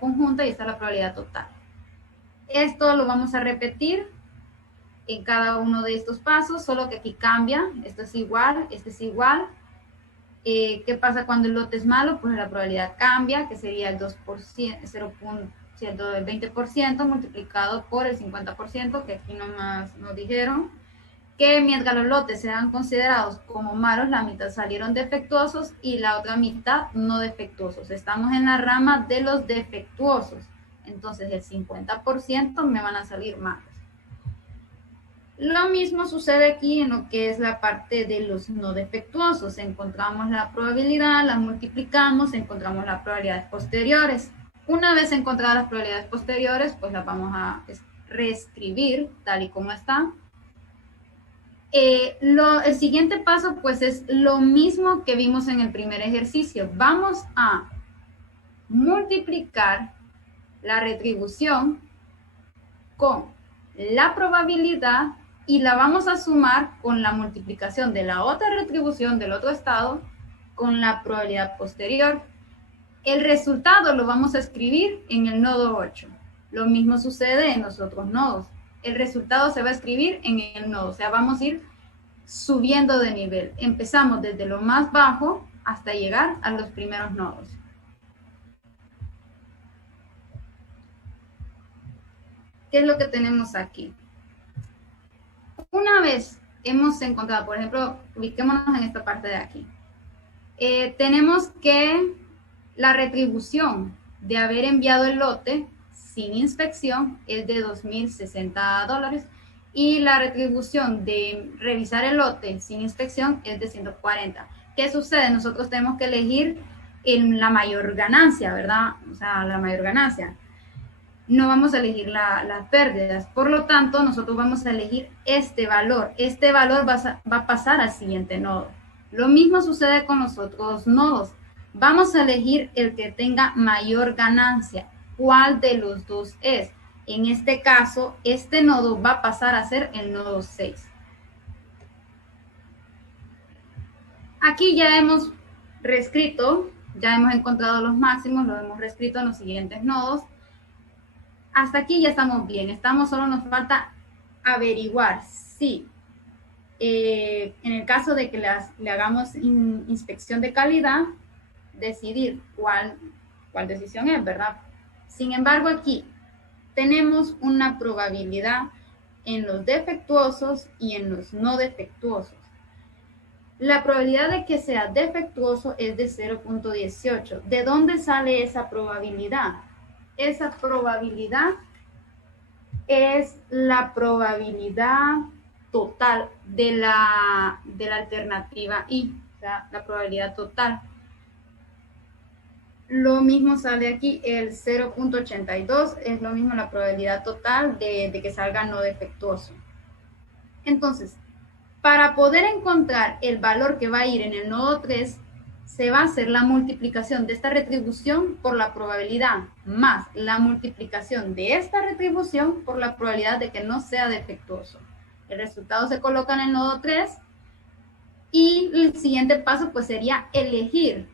conjunta y esta es la probabilidad total. Esto lo vamos a repetir en cada uno de estos pasos, solo que aquí cambia. Esto es igual, este es igual. ¿Qué pasa cuando el lote es malo? Pues la probabilidad cambia, que sería el 2%, 0.100 del 20% multiplicado por el 50%, que aquí nomás nos dijeron que mientras los lotes sean considerados como malos, la mitad salieron defectuosos y la otra mitad no defectuosos. Estamos en la rama de los defectuosos, entonces el 50% me van a salir malos. Lo mismo sucede aquí en lo que es la parte de los no defectuosos. Encontramos la probabilidad, la multiplicamos, encontramos las probabilidades posteriores. Una vez encontradas las probabilidades posteriores, pues las vamos a reescribir tal y como está. El siguiente paso pues es lo mismo que vimos en el primer ejercicio. Vamos a multiplicar la retribución con la probabilidad y la vamos a sumar con la multiplicación de la otra retribución del otro estado con la probabilidad posterior. El resultado lo vamos a escribir en el nodo 8. Lo mismo sucede en los otros nodos. El resultado se va a escribir en el nodo, o sea, vamos a ir subiendo de nivel. Empezamos desde lo más bajo hasta llegar a los primeros nodos. ¿Qué es lo que tenemos aquí? Una vez hemos encontrado, por ejemplo, ubiquémonos en esta parte de aquí. Tenemos que la retribución de haber enviado el lote sin inspección es de $2,060 y la retribución de revisar el lote sin inspección es de 140. ¿Qué sucede? Nosotros tenemos que elegir en la mayor ganancia, ¿verdad? O sea, la mayor ganancia. No vamos a elegir las pérdidas. Por lo tanto, nosotros vamos a elegir este valor. Este valor va a pasar al siguiente nodo. Lo mismo sucede con los otros nodos. Vamos a elegir el que tenga mayor ganancia. ¿Cuál de los dos es? En este caso, este nodo va a pasar a ser el nodo 6. Aquí ya hemos reescrito, ya hemos encontrado los máximos, lo hemos reescrito en los siguientes nodos. Hasta aquí ya estamos bien, solo nos falta averiguar si en el caso de que le hagamos inspección de calidad, decidir cuál decisión es, ¿verdad? Sin embargo, aquí tenemos una probabilidad en los defectuosos y en los no defectuosos. La probabilidad de que sea defectuoso es de 0.18. ¿De dónde sale esa probabilidad? Esa probabilidad es la probabilidad total de la alternativa I, o sea, la probabilidad total. Lo mismo sale aquí, el 0.82 es lo mismo la probabilidad total de que salga no defectuoso. Entonces, para poder encontrar el valor que va a ir en el nodo 3, se va a hacer la multiplicación de esta retribución por la probabilidad más la multiplicación de esta retribución por la probabilidad de que no sea defectuoso. El resultado se coloca en el nodo 3 y el siguiente paso pues sería elegir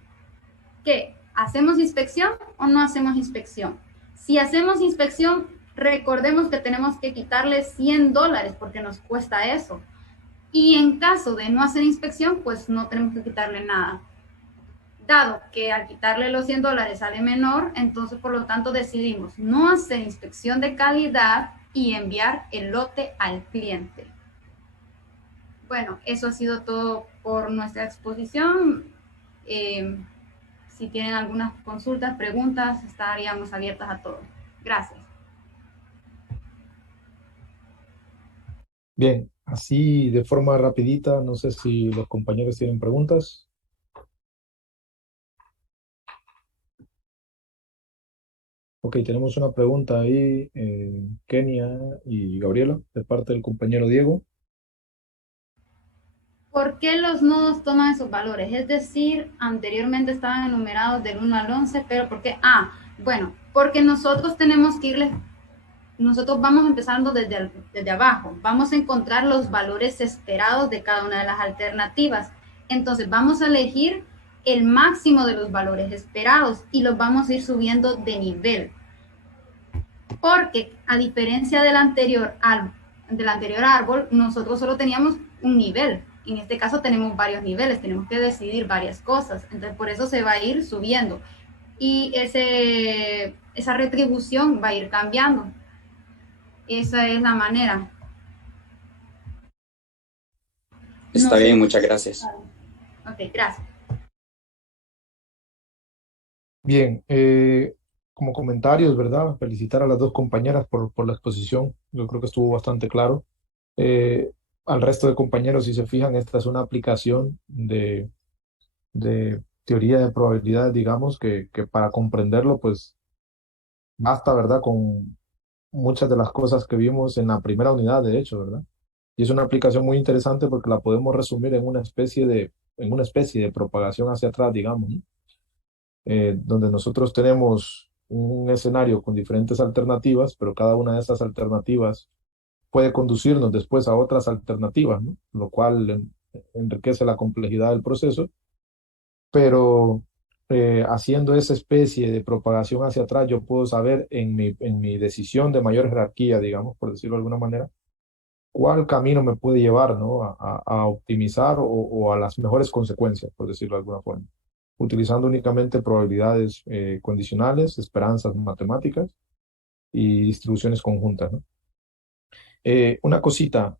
que ¿hacemos inspección o no hacemos inspección? Si hacemos inspección, recordemos que tenemos que quitarle $100 porque nos cuesta eso. Y en caso de no hacer inspección, pues no tenemos que quitarle nada. Dado que al quitarle los $100 sale menor, entonces por lo tanto decidimos no hacer inspección de calidad y enviar el lote al cliente. Bueno, eso ha sido todo por nuestra exposición. Si tienen algunas consultas, preguntas, estaríamos abiertas a todo. Gracias. Bien, así de forma rapidita, no sé si los compañeros tienen preguntas. Ok, tenemos una pregunta ahí, Kenia y Gabriela, de parte del compañero Diego. ¿Por qué los nodos toman esos valores? Es decir, anteriormente estaban enumerados del 1 al 11, pero ¿por qué? Bueno, porque nosotros tenemos que irles, nosotros vamos empezando desde abajo, vamos a encontrar los valores esperados de cada una de las alternativas. Entonces vamos a elegir el máximo de los valores esperados y los vamos a ir subiendo de nivel. Porque a diferencia del anterior árbol, nosotros solo teníamos un nivel. En este caso tenemos varios niveles, tenemos que decidir varias cosas. Entonces por eso se va a ir subiendo. Y esa retribución va a ir cambiando. Esa es la manera. Está No sé bien, si... muchas gracias. Ok, gracias. Bien, como comentarios, ¿verdad? Felicitar a las dos compañeras por la exposición. Yo creo que estuvo bastante claro. Eh, Al resto de compañeros, si se fijan, esta es una aplicación de teoría de probabilidades, digamos, que para comprenderlo, pues basta, ¿verdad? Con muchas de las cosas que vimos en la primera unidad, de hecho, ¿verdad? Y es una aplicación muy interesante porque la podemos resumir en una especie de propagación hacia atrás, digamos, ¿no? Donde nosotros tenemos un escenario con diferentes alternativas, pero cada una de esas alternativas puede conducirnos después a otras alternativas, ¿no? Lo cual enriquece la complejidad del proceso, pero haciendo esa especie de propagación hacia atrás, yo puedo saber en mi decisión de mayor jerarquía, digamos, por decirlo de alguna manera, cuál camino me puede llevar, ¿no? A optimizar o a las mejores consecuencias, por decirlo de alguna forma, utilizando únicamente probabilidades condicionales, esperanzas matemáticas y distribuciones conjuntas, ¿no? Una cosita,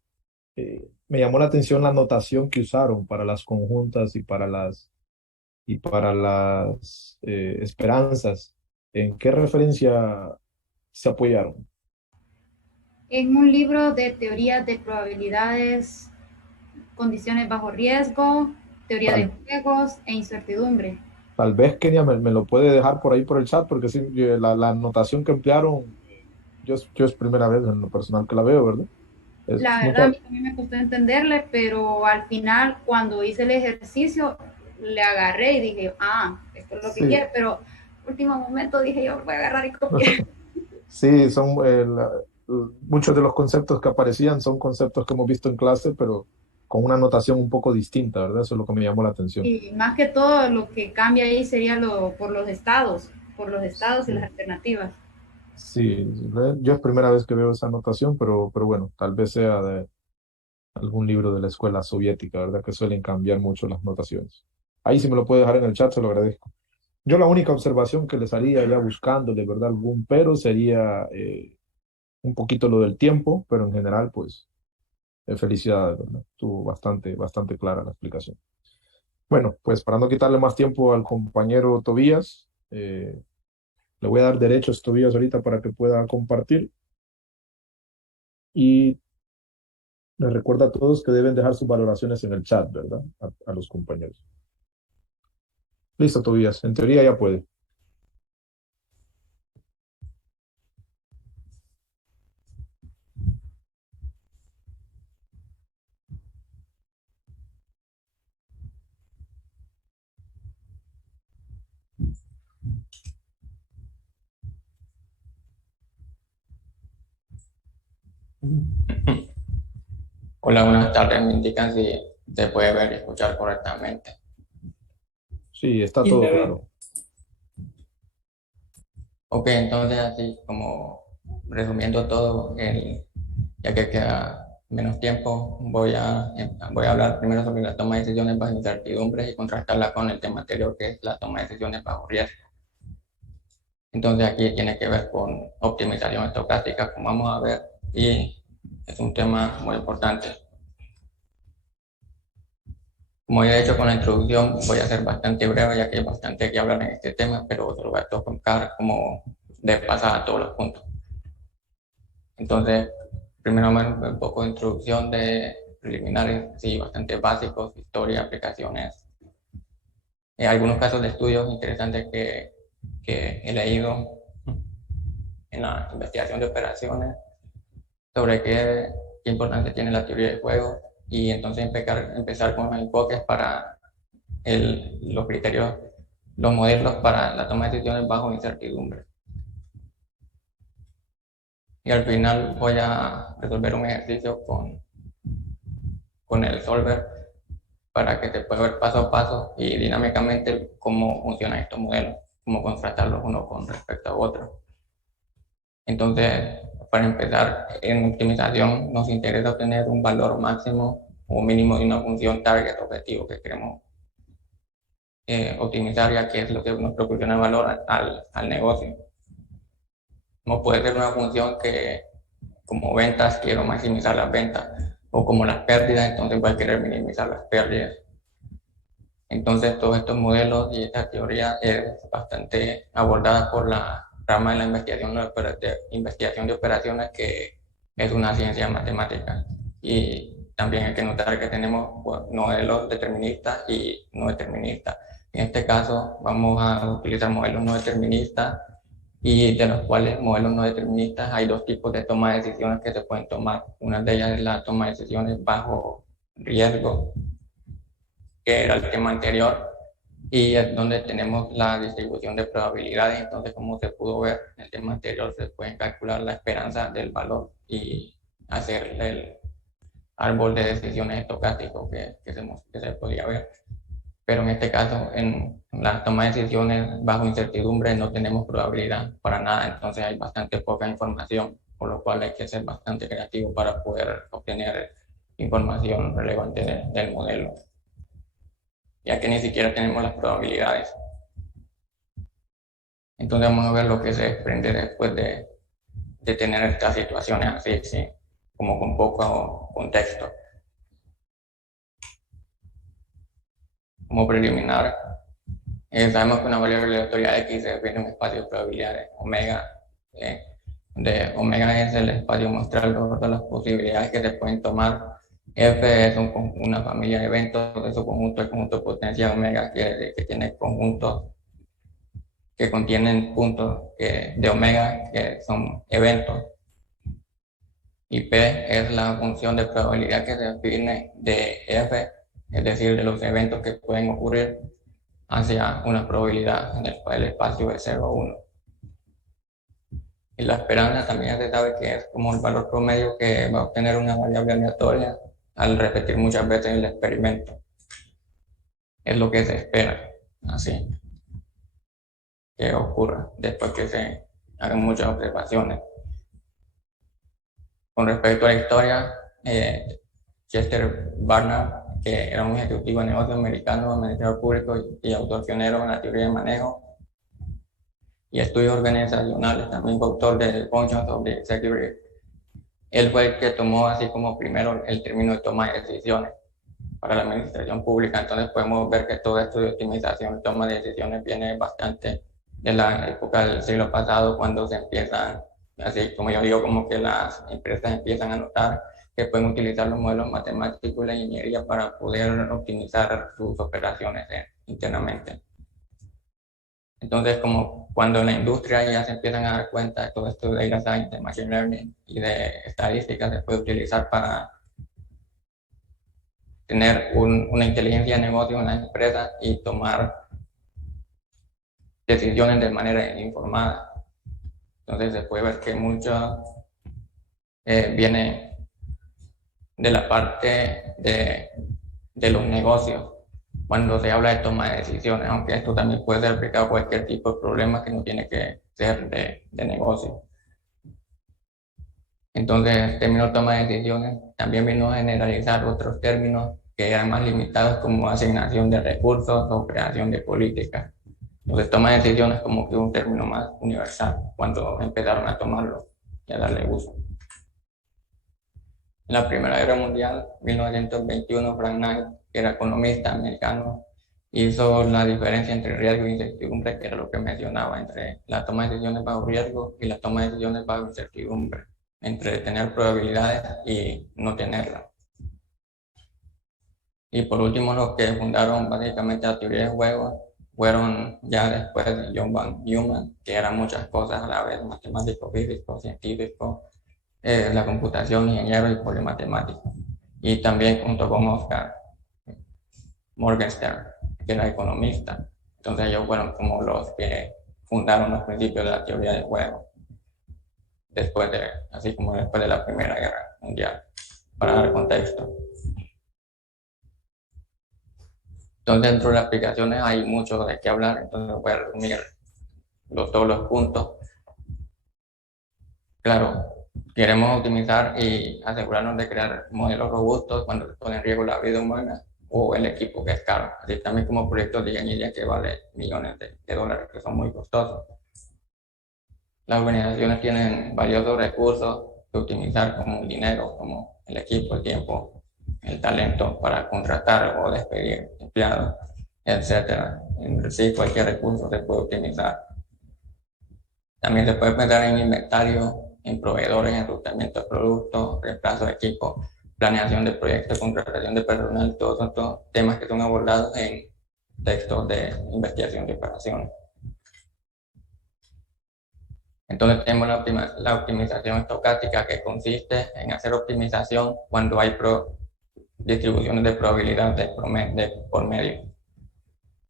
me llamó la atención la notación que usaron para las conjuntas y para las esperanzas. ¿En qué referencia se apoyaron? En un libro de teoría de probabilidades, condiciones bajo riesgo, teoría de Tal, juegos e incertidumbre. tal vez Kenia me lo puede dejar por ahí por el chat, porque sí, la notación que emplearon, yo es primera vez en lo personal que la veo, ¿verdad? Es La verdad, a mucha, mí también me costó entenderle, pero al final, cuando hice el ejercicio, le agarré y dije, esto es lo que sí, quiere, pero último momento dije yo voy a agarrar y copiar. sí, son muchos de los conceptos que aparecían son conceptos que hemos visto en clase, pero con una notación un poco distinta, ¿verdad? Eso es lo que me llamó la atención. Y más que todo, lo que cambia ahí sería por los estados y las Sí, alternativas. sí, yo es primera vez que veo esa notación, pero bueno, tal vez sea de algún libro de la escuela soviética, ¿verdad? Que suelen cambiar mucho las notaciones. Ahí si me lo puede dejar en el chat, se lo agradezco. Yo la única observación que les haría ya buscándole, ¿verdad? Algún pero sería un poquito lo del tiempo, pero en general, pues, felicidades, ¿verdad? Estuvo bastante clara la explicación. Bueno, pues para no quitarle más tiempo al compañero Tobías, le voy a dar derechos a Tobías ahorita para que pueda compartir y les recuerdo a todos que deben dejar sus valoraciones en el chat, ¿verdad? A los compañeros. Listo, Tobías. En teoría ya puede. Hola, buenas tardes. Me indican si se puede ver y escuchar correctamente. Sí, está Y se todo ve. claro. Ok, entonces así como resumiendo todo, ya que queda menos tiempo, voy a hablar primero sobre la toma de decisiones bajo incertidumbres y contrastarla con el tema anterior, que es la toma de decisiones bajo riesgo. Entonces aquí tiene que ver con optimización estocástica, como vamos a ver, y es un tema muy importante. Como ya he hecho con la introducción, voy a ser bastante breve ya que hay bastante que hablar en este tema, pero se lo voy a tocar como de pasada a todos los puntos. Entonces, primero un poco de introducción de preliminares, sí, bastante básicos, historia, aplicaciones, algunos casos de estudios interesantes que he leído en la investigación de operaciones sobre qué importancia tiene la teoría del juego y entonces empezar con los enfoques para los criterios, los modelos para la toma de decisiones bajo incertidumbre. Y al final voy a resolver un ejercicio con el solver para que se pueda ver paso a paso y dinámicamente cómo funcionan estos modelos, cómo contrastarlos uno con respecto a otro. Entonces, para empezar, en optimización nos interesa obtener un valor máximo o mínimo de una función target objetivo que queremos optimizar, ya que es lo que nos proporciona el valor al negocio. No puede ser una función que, como ventas, quiero maximizar las ventas, o como las pérdidas, entonces voy a querer minimizar las pérdidas. Entonces, todos estos modelos y esta teoría es bastante abordada por la rama de la investigación de operaciones, que es una ciencia matemática. Y también hay que notar que tenemos modelos deterministas y no deterministas. En este caso, vamos a utilizar modelos no deterministas, y de los cuales modelos no deterministas hay dos tipos de toma de decisiones que se pueden tomar. Una de ellas es la toma de decisiones bajo riesgo, que era el tema anterior, y es donde tenemos la distribución de probabilidades. Entonces, como se pudo ver en el tema anterior, se puede calcular la esperanza del valor y hacer el árbol de decisiones estocástico que se podía ver. Pero en este caso, en la toma de decisiones bajo incertidumbre, no tenemos probabilidad para nada, entonces hay bastante poca información, por lo cual hay que ser bastante creativo para poder obtener información relevante del modelo, ya que ni siquiera tenemos las probabilidades. Entonces vamos a ver lo que se desprende después de tener estas situaciones así, ¿sí? Como con poco contexto. Como preliminar, sabemos que una variable aleatoria X se define en un espacio de probabilidades omega, donde omega es el espacio muestral de las posibilidades que se pueden tomar. F es una familia de eventos de su conjunto, el conjunto de potencia omega, que tiene conjuntos que contienen puntos de omega, que son eventos. Y P es la función de probabilidad que se define de F, es decir, de los eventos que pueden ocurrir hacia una probabilidad en el espacio de 0 a 1. Y la esperanza también se sabe que es como el valor promedio que va a obtener una variable aleatoria al repetir muchas veces el experimento. Es lo que se espera, así, que ocurra después que se hagan muchas observaciones. Con respecto a la historia, Chester Barnard, que era un ejecutivo de negocios americano, administrador público y autor pionero en la teoría de manejo y estudios organizacionales, también autor de Functions of the Executive. Él fue el que tomó así como primero el término de toma de decisiones para la administración pública. Entonces podemos ver que todo esto de optimización y toma de decisiones viene bastante de la época del siglo pasado, cuando se empiezan, así como yo digo, como que las empresas empiezan a notar que pueden utilizar los modelos matemáticos y la ingeniería para poder optimizar sus operaciones internamente. Entonces, como cuando en la industria ya se empiezan a dar cuenta de todo esto de data science, de machine learning y de estadística, se puede utilizar para tener una inteligencia de negocio en la empresa y tomar decisiones de manera informada. Entonces se puede ver que mucho viene de la parte de los negocios, cuando se habla de toma de decisiones, aunque esto también puede ser aplicado a cualquier tipo de problema que no tiene que ser de negocio. Entonces, el término toma de decisiones también vino a generalizar otros términos que eran más limitados, como asignación de recursos o creación de políticas. Entonces, toma de decisiones como que un término más universal cuando empezaron a tomarlo y a darle uso. En la Primera Guerra Mundial, 1921, Frank Knight, que era economista americano, hizo la diferencia entre riesgo e incertidumbre, que era lo que mencionaba, entre la toma de decisiones bajo riesgo y la toma de decisiones bajo incertidumbre, entre tener probabilidades y no tenerlas. Y por último, los que fundaron básicamente la teoría de juegos fueron ya después de John von Neumann, que eran muchas cosas a la vez: matemático, físico, científico, la computación, ingeniero y polímatemático. Y también junto con Oscar Morgenstern, que era economista. Entonces ellos fueron como los que fundaron los principios de la teoría del juego, así como después de la Primera Guerra Mundial, para dar contexto. Entonces, dentro de las aplicaciones hay mucho de qué hablar, entonces voy a resumir todos los puntos. Claro, queremos optimizar y asegurarnos de crear modelos robustos cuando se pone en riesgo la vida humana o el equipo, que es caro, así también como proyectos de ingeniería que valen millones de dólares, que son muy costosos. Las organizaciones tienen valiosos recursos que optimizar, como el dinero, como el equipo, el tiempo, el talento para contratar o despedir empleados, etcétera. En sí, cualquier recurso se puede optimizar. También se puede pensar en inventario, en proveedores, en enrutamiento de productos, reemplazo de equipo, planeación de proyectos, contratación de personal, todos estos temas que son abordados en textos de investigación de operaciones. Entonces tenemos la optimización estocástica, que consiste en hacer optimización cuando hay distribuciones de probabilidad por medio.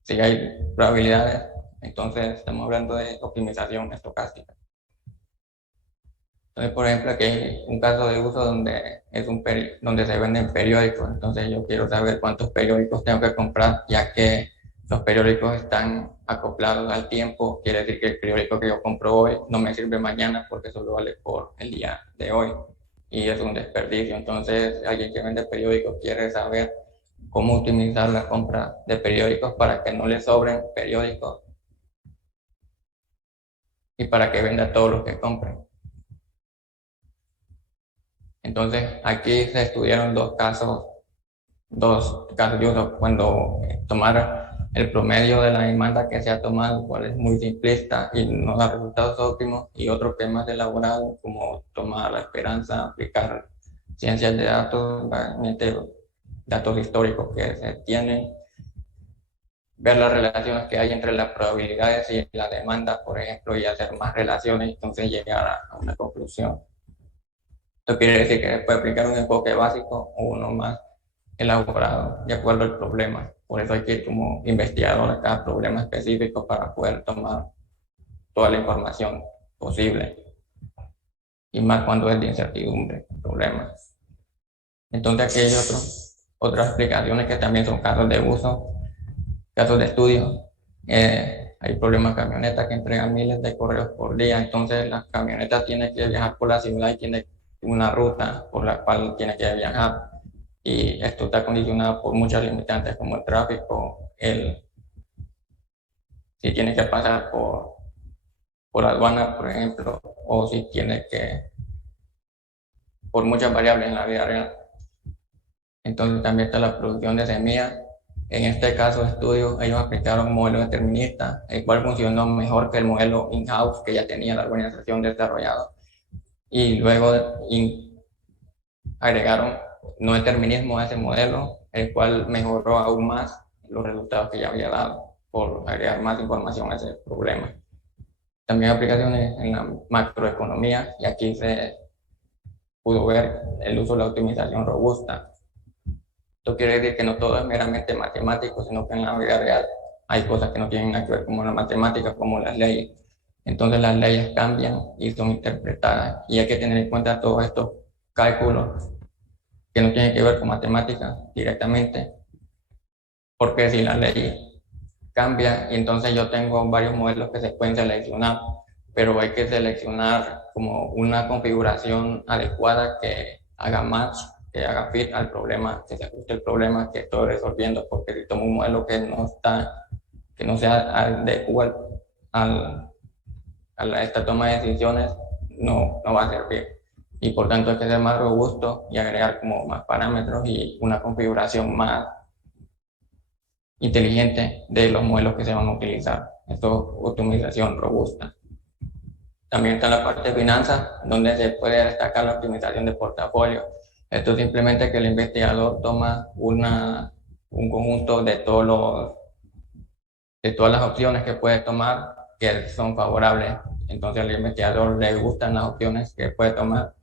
Si hay probabilidades, entonces estamos hablando de optimización estocástica. Entonces, por ejemplo, aquí hay un caso de uso donde, donde se venden periódicos. Entonces yo quiero saber cuántos periódicos tengo que comprar, ya que los periódicos están acoplados al tiempo. Quiere decir que el periódico que yo compro hoy no me sirve mañana porque solo vale por el día de hoy. Y es un desperdicio. Entonces alguien que vende periódicos quiere saber cómo optimizar la compra de periódicos para que no le sobren periódicos y para que venda todos los que compren. Entonces aquí se estudiaron dos casos de uso. Cuando tomar el promedio de la demanda que se ha tomado, cual es muy simplista y no da resultados óptimos, y otro que es más elaborado, como tomar la esperanza, aplicar ciencias de datos, datos históricos que se tienen, ver las relaciones que hay entre las probabilidades y la demanda, por ejemplo, y hacer más relaciones, entonces llegar a una conclusión. Esto quiere decir que se puede aplicar un enfoque básico o uno más elaborado de acuerdo al problema. Por eso hay que ir como investigador a cada problema específico para poder tomar toda la información posible, y más cuando es de incertidumbre, problemas. Entonces aquí hay otras aplicaciones que también son casos de uso, casos de estudio. Hay problemas de camionetas que entregan miles de correos por día, entonces las camionetas tienen que viajar por la ciudad y tienen una ruta por la cual tiene que viajar, y esto está condicionado por muchas limitantes como el tráfico, si tiene que pasar por aduana, por ejemplo, o si tiene que, por muchas variables en la vida real. Entonces también está la producción de semillas. En este caso de estudio, ellos aplicaron un modelo determinista, el cual funcionó mejor que el modelo in-house que ya tenía la organización desarrollado, y luego agregaron no determinismo a ese modelo, el cual mejoró aún más los resultados que ya había dado por agregar más información a ese problema. También aplicaciones en la macroeconomía, y aquí se pudo ver el uso de la optimización robusta. Esto quiere decir que no todo es meramente matemático, sino que en la vida real hay cosas que no tienen nada que ver con la matemática, como las leyes. Entonces las leyes cambian y son interpretadas, y hay que tener en cuenta todos estos cálculos que no tienen que ver con matemáticas directamente, porque si la ley cambia, y entonces yo tengo varios modelos que se pueden seleccionar, pero hay que seleccionar como una configuración adecuada que haga match, que haga fit al problema, que se ajuste el problema que estoy resolviendo, porque si tomo un modelo que no sea adecuado a esta toma de decisiones, no va a servir. Y por tanto hay que ser más robusto y agregar como más parámetros y una configuración más inteligente de los modelos que se van a utilizar. Esto es optimización robusta. También está la parte de finanzas, donde se puede destacar la optimización de portafolio. Esto es simplemente que el investigador toma un conjunto de todas las opciones que puede tomar que son favorables. Entonces al investigador le gustan las opciones que puede tomar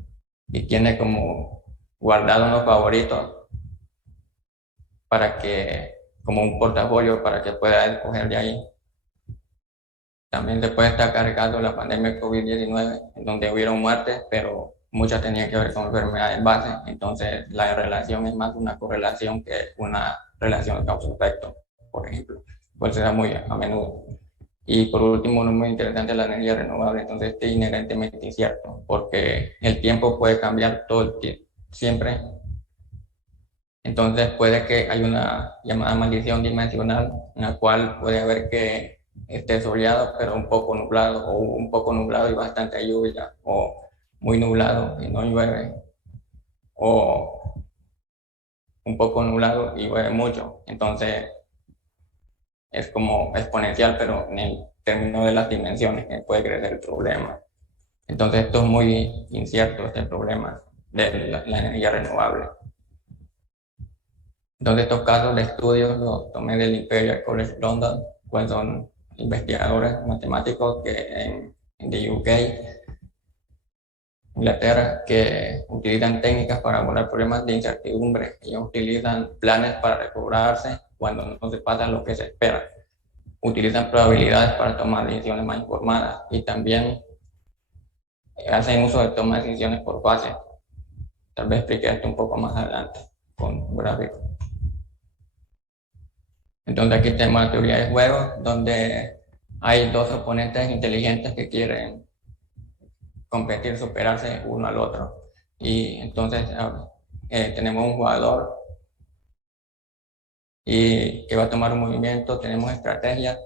y tiene como guardado unos favoritos como un portafolio para que pueda escoger de ahí. También se puede estar cargando la pandemia de COVID-19, en donde hubieron muertes, pero muchas tenían que ver con enfermedades base. Entonces la relación es más una correlación que una relación de causa-efecto. por ejemplo, pues se da muy a menudo. Y por último, uno muy interesante, la energía renovable. Entonces, este es inherentemente incierto, porque el tiempo puede cambiar todo el tiempo, siempre. Entonces, puede que haya una llamada maldición dimensional, en la cual puede haber que esté soleado, pero un poco nublado, o un poco nublado y bastante lluvia, o muy nublado y no llueve, o un poco nublado y llueve mucho. Entonces, es como exponencial, pero en el término de las dimensiones que puede crecer el problema. Entonces, esto es muy incierto, este problema de la energía renovable. Entonces, estos casos de estudios los tomé del Imperial College London, pues son investigadores matemáticos que en the UK, Inglaterra, que utilizan técnicas para abordar problemas de incertidumbre. Ellos utilizan planes para recobrarse cuando no se pasa lo que se espera. Utilizan probabilidades para tomar decisiones más informadas y también hacen uso de toma de decisiones por fase. Tal vez explique esto un poco más adelante con un gráfico. Entonces aquí tenemos la teoría de juegos, donde hay dos oponentes inteligentes que quieren competir, superarse uno al otro. Y entonces tenemos un jugador y que va a tomar un movimiento, tenemos estrategias,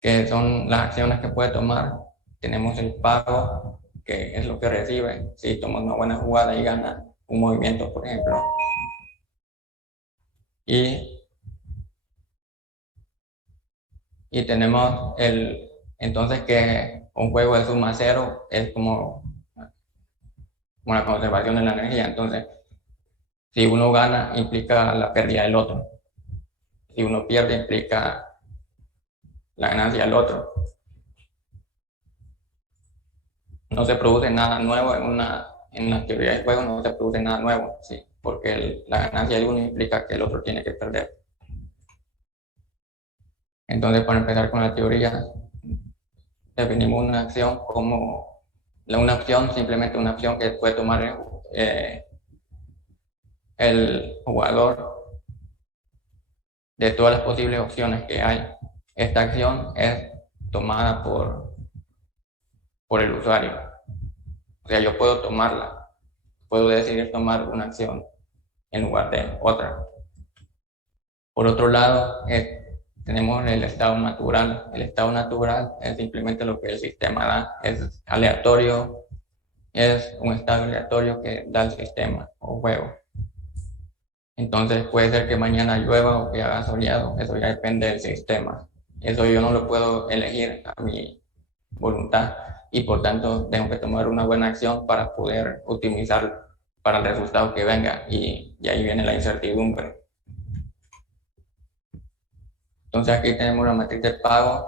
que son las acciones que puede tomar, tenemos el pago, que es lo que recibe si toma una buena jugada y gana un movimiento, por ejemplo. Y tenemos entonces que un juego de suma cero es como una conservación de la energía. Entonces, si uno gana, implica la pérdida del otro. Si uno pierde, implica la ganancia del otro. No se produce nada nuevo en la teoría del juego, no se produce nada nuevo, ¿sí? Porque la ganancia de uno implica que el otro tiene que perder. Entonces, para empezar con la teoría, definimos una acción como una opción, simplemente una opción que puede tomar el jugador de todas las posibles opciones que hay. Esta acción es tomada por el usuario. O sea, yo puedo tomarla, puedo decidir tomar una acción en lugar de otra. Por otro lado, tenemos el estado natural. El estado natural es simplemente lo que el sistema da, es aleatorio, es un estado aleatorio que da el sistema o juego. Entonces puede ser que mañana llueva o que haga soleado, eso ya depende del sistema. Eso yo no lo puedo elegir a mi voluntad y por tanto tengo que tomar una buena acción para poder optimizar para el resultado que venga y ahí viene la incertidumbre. Entonces aquí tenemos la matriz de pago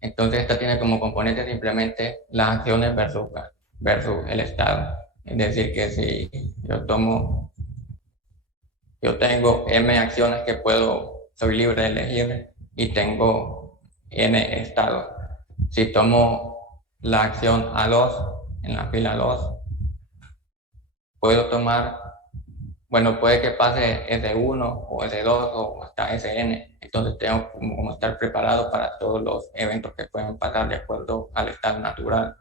entonces esta tiene como componente simplemente las acciones versus el estado. Es decir, que si yo tengo M acciones que soy libre de elegir y tengo N estados. Si tomo la acción A2 en la fila 2, puedo tomar, bueno, puede que pase S1 o S2 o hasta SN. Entonces tengo como estar preparado para todos los eventos que pueden pasar de acuerdo al estado natural.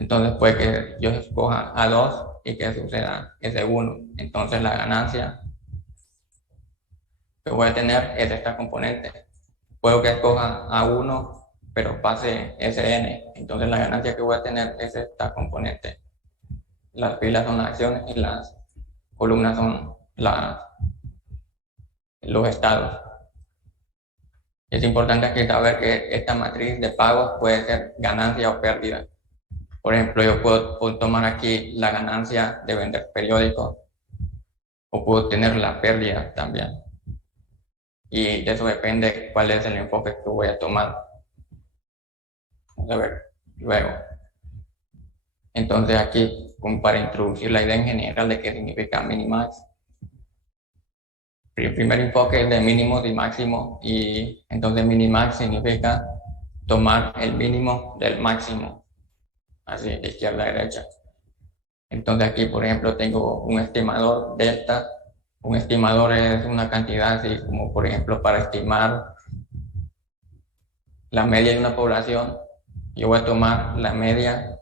Entonces puede que yo escoja A2 y que suceda S1. Entonces la ganancia que voy a tener es esta componente. Puedo que escoja A1, pero pase SN. Entonces la ganancia que voy a tener es esta componente. Las filas son las acciones y las columnas son los estados. Es importante aquí saber que esta matriz de pagos puede ser ganancia o pérdida. Por ejemplo, yo puedo tomar aquí la ganancia de vender periódicos o puedo tener la pérdida también. Y de eso depende cuál es el enfoque que voy a tomar. Vamos a ver luego. Entonces aquí, como para introducir la idea en general de qué significa minimax. El primer enfoque es de mínimos y máximos, y entonces minimax significa tomar el mínimo del máximo, así de izquierda a derecha. Entonces aquí, por ejemplo, tengo un estimador delta Un estimador es una cantidad así como, por ejemplo, para estimar la media de una población, yo voy a tomar la media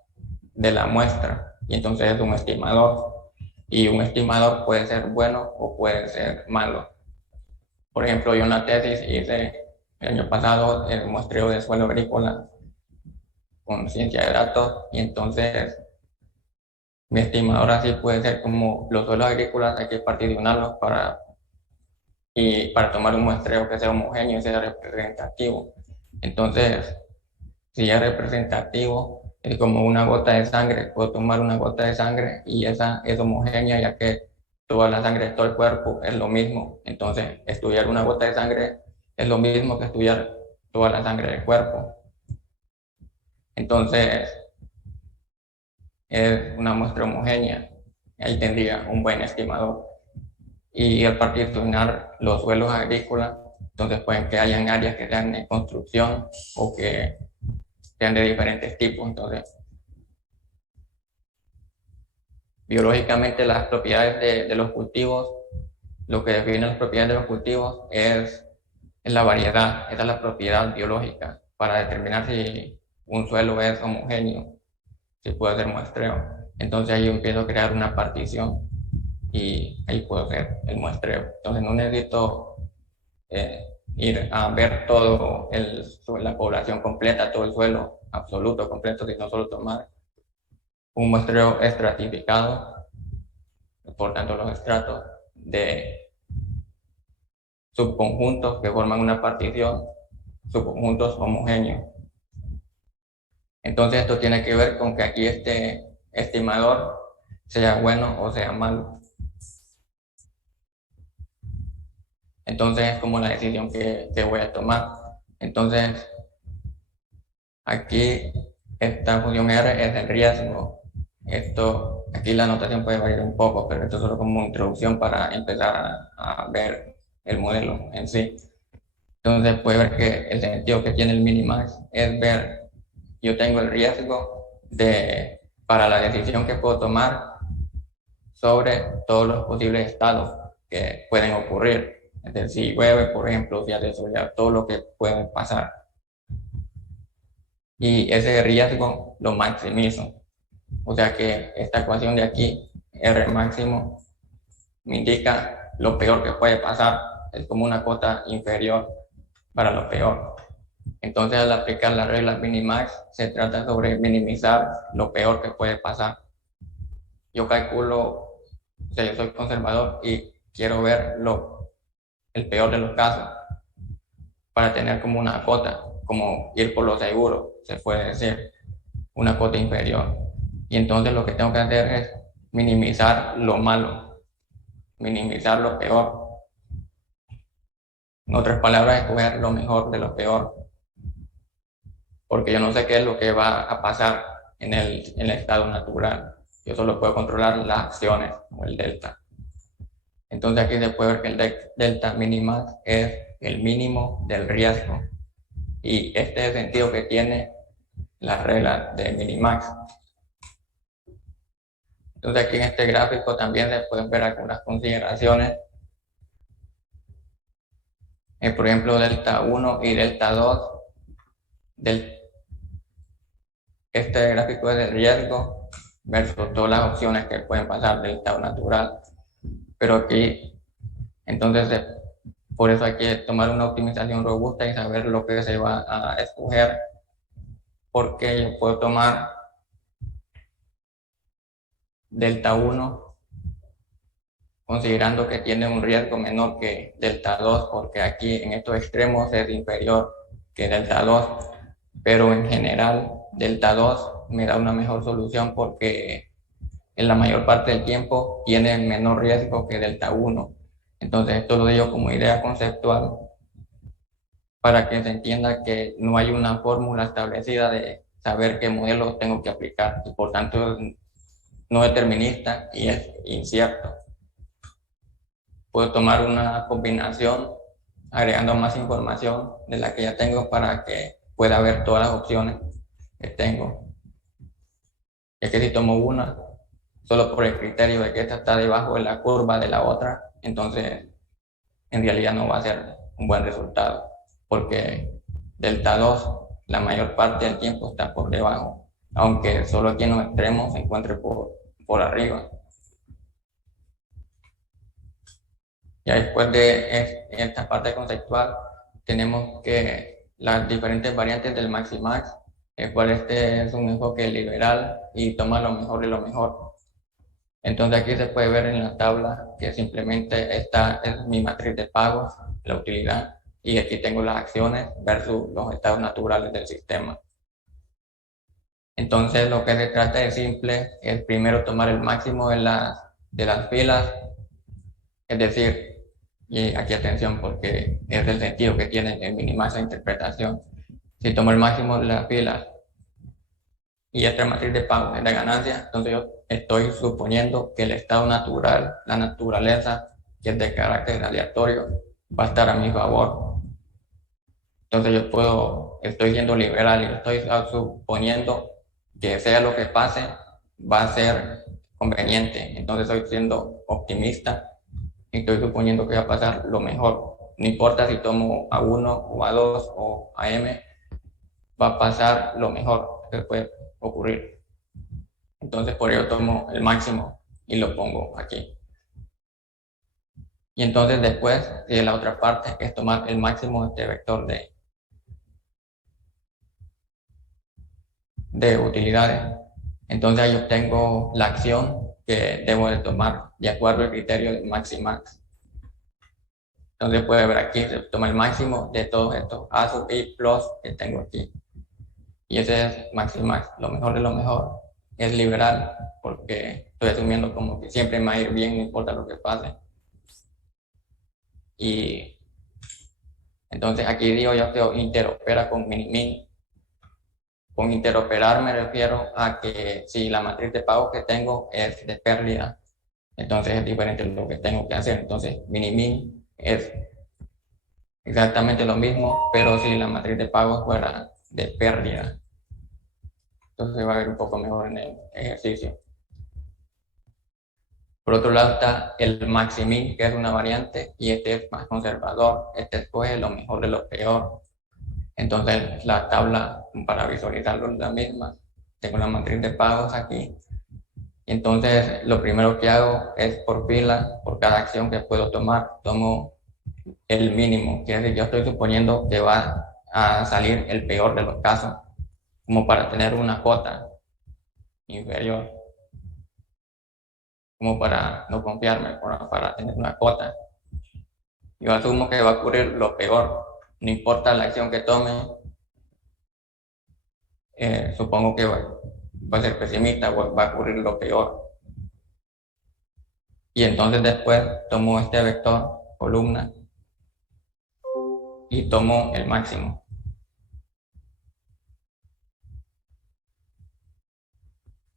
de la muestra y entonces es un estimador. Y un estimador puede ser bueno o puede ser malo. Por ejemplo, yo en la tesis hice el año pasado el muestreo de suelo agrícola con ciencia de datos y entonces mi estimador así puede ser como los suelos agrícolas hay que particionarlos para tomar un muestreo que sea homogéneo y sea representativo. Entonces, si es representativo, es como una gota de sangre, puedo tomar una gota de sangre y esa es homogénea ya que toda la sangre de todo el cuerpo es lo mismo. Entonces, estudiar una gota de sangre es lo mismo que estudiar toda la sangre del cuerpo. Entonces, es una muestra homogénea. Ahí tendría un buen estimador. Y al particionar los suelos agrícolas, entonces pueden que hayan áreas que sean en construcción o que sean de diferentes tipos. Entonces, biológicamente las propiedades de los cultivos, lo que define las propiedades de los cultivos es la variedad, esa es la propiedad biológica para determinar si un suelo es homogéneo, si puede hacer muestreo. Entonces ahí yo empiezo a crear una partición y ahí puedo hacer el muestreo. Entonces no necesito ir a ver todo la población completa, todo el suelo absoluto, completo, sino solo tomar un muestreo estratificado, por tanto los estratos de subconjuntos que forman una partición, subconjuntos homogéneos. Entonces esto tiene que ver con que aquí este estimador sea bueno o sea malo. Entonces es como la decisión que voy a tomar. Entonces aquí esta función R es el riesgo. Esto, aquí la notación puede variar un poco, pero esto es solo como una introducción para empezar a ver el modelo en sí. Entonces puede ver que el sentido que tiene el minimax es ver, yo tengo el riesgo para la decisión que puedo tomar sobre todos los posibles estados que pueden ocurrir. Es decir, si llueve, por ejemplo, si hace soleado, todo lo que puede pasar. Y ese riesgo lo maximizo. O sea que esta ecuación de aquí, R máximo, me indica lo peor que puede pasar. Es como una cota inferior para lo peor. Entonces, al aplicar la regla minimax, se trata sobre minimizar lo peor que puede pasar. Yo calculo, o sea, yo soy conservador y quiero ver el peor de los casos para tener como una cota, como ir por lo seguro, se puede decir, una cota inferior. Y entonces lo que tengo que hacer es minimizar lo malo, minimizar lo peor. En otras palabras, escoger lo mejor de lo peor. Porque yo no sé qué es lo que va a pasar en el estado natural. Yo solo puedo controlar las acciones o el delta. Entonces aquí se puede ver que el delta mínima es el mínimo del riesgo. Y este es el sentido que tiene la regla de minimax. Entonces aquí en este gráfico también se pueden ver algunas consideraciones. Por ejemplo, delta 1 y delta 2. Este gráfico es de riesgo versus todas las opciones que pueden pasar del estado natural. Pero aquí, entonces, por eso hay que tomar una optimización robusta y saber lo que se va a escoger. Porque yo puedo tomar delta 1 considerando que tiene un riesgo menor que delta 2, porque aquí en estos extremos es inferior que delta 2, pero en general delta 2 me da una mejor solución porque en la mayor parte del tiempo tiene menor riesgo que delta 1. Entonces esto lo digo como idea conceptual para que se entienda que no hay una fórmula establecida de saber qué modelo tengo que aplicar y por tanto no determinista y es incierto. Puedo tomar una combinación agregando más información de la que ya tengo para que pueda ver todas las opciones que tengo. Es que si tomo una, solo por el criterio de que esta está debajo de la curva de la otra, entonces en realidad no va a ser un buen resultado, porque delta 2 la mayor parte del tiempo está por debajo, aunque solo aquí en los extremos se encuentre por arriba. Ya después de esta parte conceptual, tenemos que las diferentes variantes del Maximax, el cual este es un enfoque liberal y toma lo mejor de lo mejor. Entonces aquí se puede ver en la tabla que simplemente esta es mi matriz de pagos, la utilidad, y aquí tengo las acciones versus los estados naturales del sistema. Entonces lo que se trata de simple es primero tomar el máximo de las filas, es decir, y aquí atención porque es el sentido que tiene el minimax de interpretación. Si tomo el máximo de las filas y esta matriz de pago es de ganancia, entonces yo estoy suponiendo que el estado natural, la naturaleza, que es de carácter aleatorio, va a estar a mi favor. Entonces estoy siendo liberal y estoy suponiendo que sea lo que pase, va a ser conveniente. Entonces estoy siendo optimista y estoy suponiendo que va a pasar lo mejor. No importa si tomo a 1 o a 2 o a M, va a pasar lo mejor que puede ocurrir. Entonces por ello tomo el máximo y lo pongo aquí. Y entonces después de la otra parte es tomar el máximo de este vector de utilidades. Entonces ahí obtengo la acción que debo de tomar de acuerdo al criterio de Maximax. Entonces puede ver aquí, se toma el máximo de todos estos A sub I plus que tengo aquí. Y ese es Maximax, lo mejor de lo mejor. Es liberal porque estoy asumiendo como que siempre me va a ir bien, no importa lo que pase. Y entonces aquí digo yo que interopera con min. Con interoperar me refiero a que si la matriz de pago que tengo es de pérdida, entonces es diferente lo que tengo que hacer. Entonces min es exactamente lo mismo, pero si la matriz de pago fuera de pérdida, entonces va a ver un poco mejor en el ejercicio. Por otro lado está el maximin, que es una variante, y este es más conservador. Este escoge lo mejor de lo peor. Entonces la tabla, para visualizarlo, es la misma. Tengo la matriz de pagos aquí. Entonces lo primero que hago es por fila, por cada acción que puedo tomar, tomo el mínimo. Quiere decir, yo estoy suponiendo que va a salir el peor de los casos, como para tener una cota inferior, como para no confiarme, para tener una cota. Yo asumo que va a ocurrir lo peor, no importa la acción que tome, supongo que va a ser pesimista, va a ocurrir lo peor. Y entonces después tomo este vector, columna, y tomo el máximo.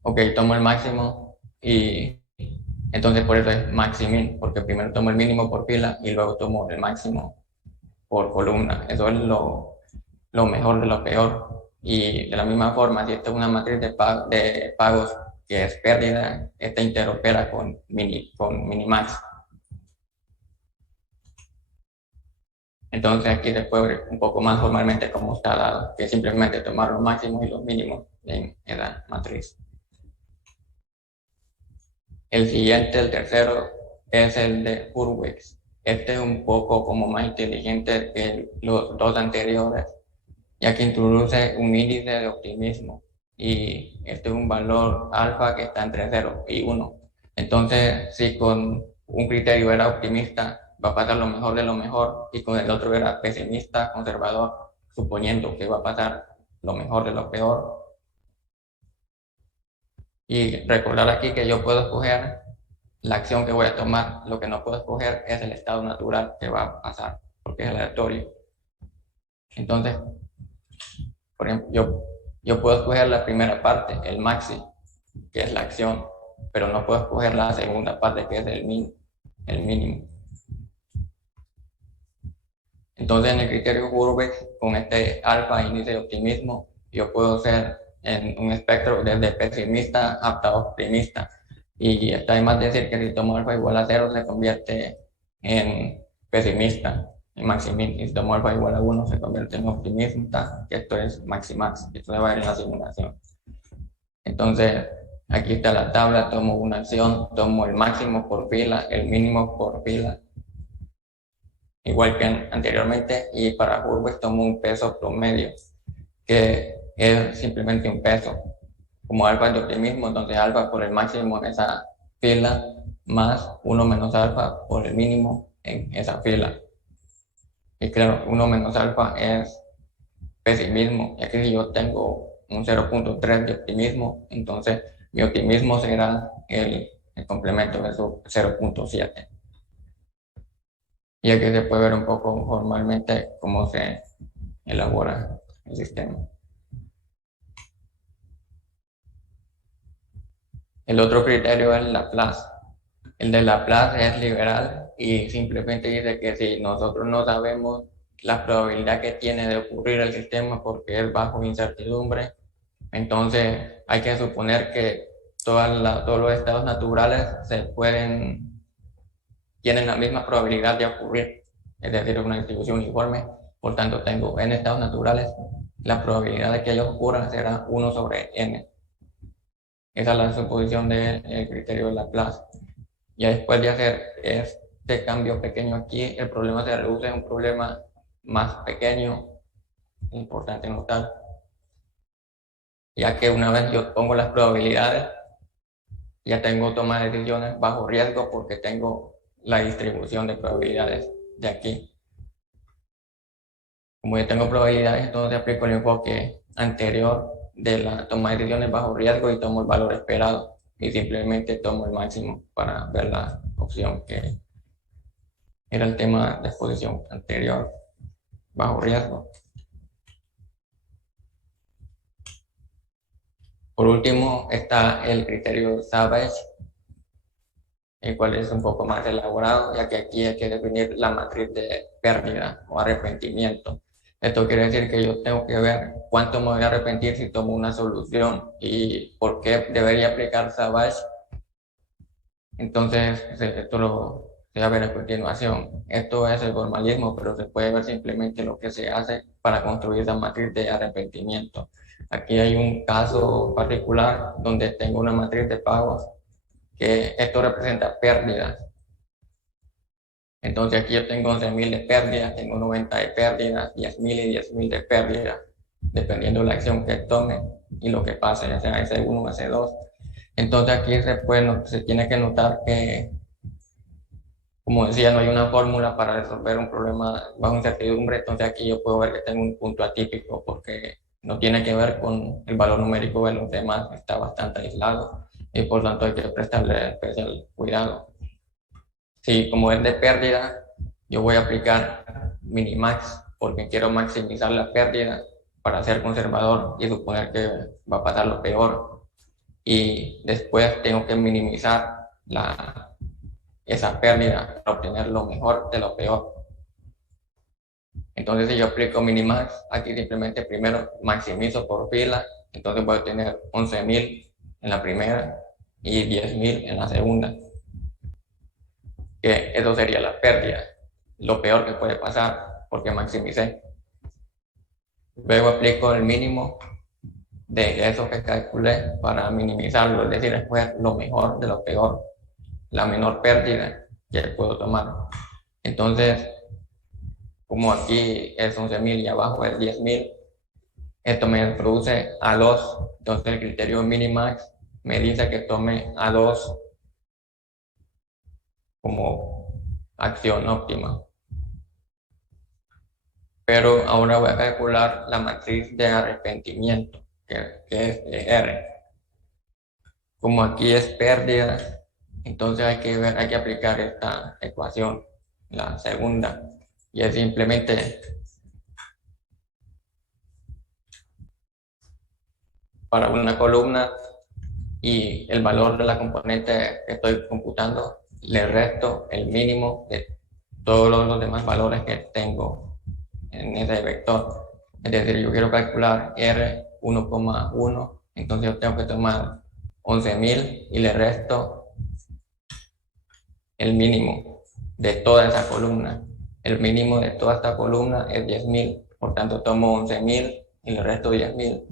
Ok, tomo el máximo y entonces por eso es maximin, porque primero tomo el mínimo por fila y luego tomo el máximo por columna. Eso es lo mejor de lo peor. Y de la misma forma, si esta es una matriz de pagos que es pérdida, esta interopera con minimax. Entonces aquí se puede ver un poco más formalmente cómo está dado, que simplemente tomar los máximos y los mínimos en esa matriz. El siguiente, el tercero, es el de Hurwitz. Este es un poco como más inteligente que los dos anteriores, ya que introduce un índice de optimismo y este es un valor alfa que está entre 0 y 1. Entonces, si con un criterio era optimista, va a pasar lo mejor de lo mejor, y con el otro era pesimista, conservador, suponiendo que va a pasar lo mejor de lo peor. Y recordar aquí que yo puedo escoger la acción que voy a tomar, lo que no puedo escoger es el estado natural que va a pasar, porque es aleatorio. Entonces, por ejemplo, yo puedo escoger la primera parte, el maxi, que es la acción, pero no puedo escoger la segunda parte, que es el mínimo. Entonces, en el criterio Hurwitz, con este alfa índice de optimismo, yo puedo ser en un espectro desde pesimista hasta optimista. Y está de más decir que si tomo alfa igual a 0, se convierte en pesimista, en maximista. Y si tomo alfa igual a 1, se convierte en optimista, que esto es maximax, que esto va a ir en la simulación. Entonces, aquí está la tabla, tomo una acción, tomo el máximo por fila, el mínimo por fila, igual que anteriormente, y para curvas tomo un peso promedio, que es simplemente un peso. Como alfa de optimismo, entonces alfa por el máximo en esa fila, más 1 menos alfa por el mínimo en esa fila. Y claro, 1 menos alfa es pesimismo, y aquí yo tengo un 0.3 de optimismo, entonces mi optimismo será el complemento de su 0.7. Y aquí se puede ver un poco formalmente cómo se elabora el sistema. El otro criterio es Laplace. El de Laplace es liberal y simplemente dice que si nosotros no sabemos la probabilidad que tiene de ocurrir el sistema porque es bajo incertidumbre, entonces hay que suponer que todos los estados naturales tienen la misma probabilidad de ocurrir, es decir, una distribución uniforme. Por tanto, tengo n estados naturales, la probabilidad de que ellos ocurran será 1 sobre n. Esa es la suposición del criterio de Laplace. Y después de hacer este cambio pequeño aquí, el problema se reduce a un problema más pequeño, importante notar, ya que una vez yo pongo las probabilidades, ya tengo toma de decisiones bajo riesgo porque tengo la distribución de probabilidades de aquí. Como yo tengo probabilidades, entonces aplico el enfoque anterior de la toma de decisiones bajo riesgo y tomo el valor esperado y simplemente tomo el máximo para ver la opción que era el tema de exposición anterior bajo riesgo. Por último está el criterio Savage, el cual es un poco más elaborado, ya que aquí hay que definir la matriz de pérdida o arrepentimiento. Esto quiere decir que yo tengo que ver cuánto me voy a arrepentir si tomo una solución y por qué debería aplicar Savage. Entonces, esto se va a ver a continuación. Esto es el formalismo, pero se puede ver simplemente lo que se hace para construir esa matriz de arrepentimiento. Aquí hay un caso particular donde tengo una matriz de pagos que esto representa pérdidas. Entonces aquí yo tengo 11.000 de pérdidas, tengo 90 de pérdidas, 10.000 y 10.000 de pérdidas, dependiendo de la acción que tome y lo que pase, ya sea S1 o S2. Entonces aquí se tiene que notar que, como decía, no hay una fórmula para resolver un problema bajo incertidumbre, entonces aquí yo puedo ver que tengo un punto atípico porque no tiene que ver con el valor numérico de los demás, está bastante aislado y por tanto hay que prestarle especial cuidado. Si como es de pérdida, yo voy a aplicar minimax porque quiero maximizar la pérdida para ser conservador y suponer que va a pasar lo peor. Y después tengo que minimizar esa pérdida para obtener lo mejor de lo peor. Entonces si yo aplico minimax, aquí simplemente primero maximizo por fila, entonces voy a tener 11.000 en la primera y 10.000 en la segunda. Que eso sería la pérdida, lo peor que puede pasar porque maximicé. Luego aplico el mínimo de eso que calculé para minimizarlo, es decir, después lo mejor de lo peor, la menor pérdida que puedo tomar. Entonces, como aquí es 11.000 y abajo es 10.000, esto me produce A2, entonces el criterio minimax me dice que tome A2 como acción óptima. Pero ahora voy a calcular la matriz de arrepentimiento, que es R. Como aquí es pérdida, entonces hay que aplicar esta ecuación, la segunda, y es simplemente para una columna y el valor de la componente que estoy computando, le resto el mínimo de todos los demás valores que tengo en ese vector. Es decir, yo quiero calcular R 1,1, entonces yo tengo que tomar 11.000 y le resto el mínimo de toda esa columna. El mínimo de toda esta columna es 10.000, por tanto tomo 11.000 y el resto 10.000.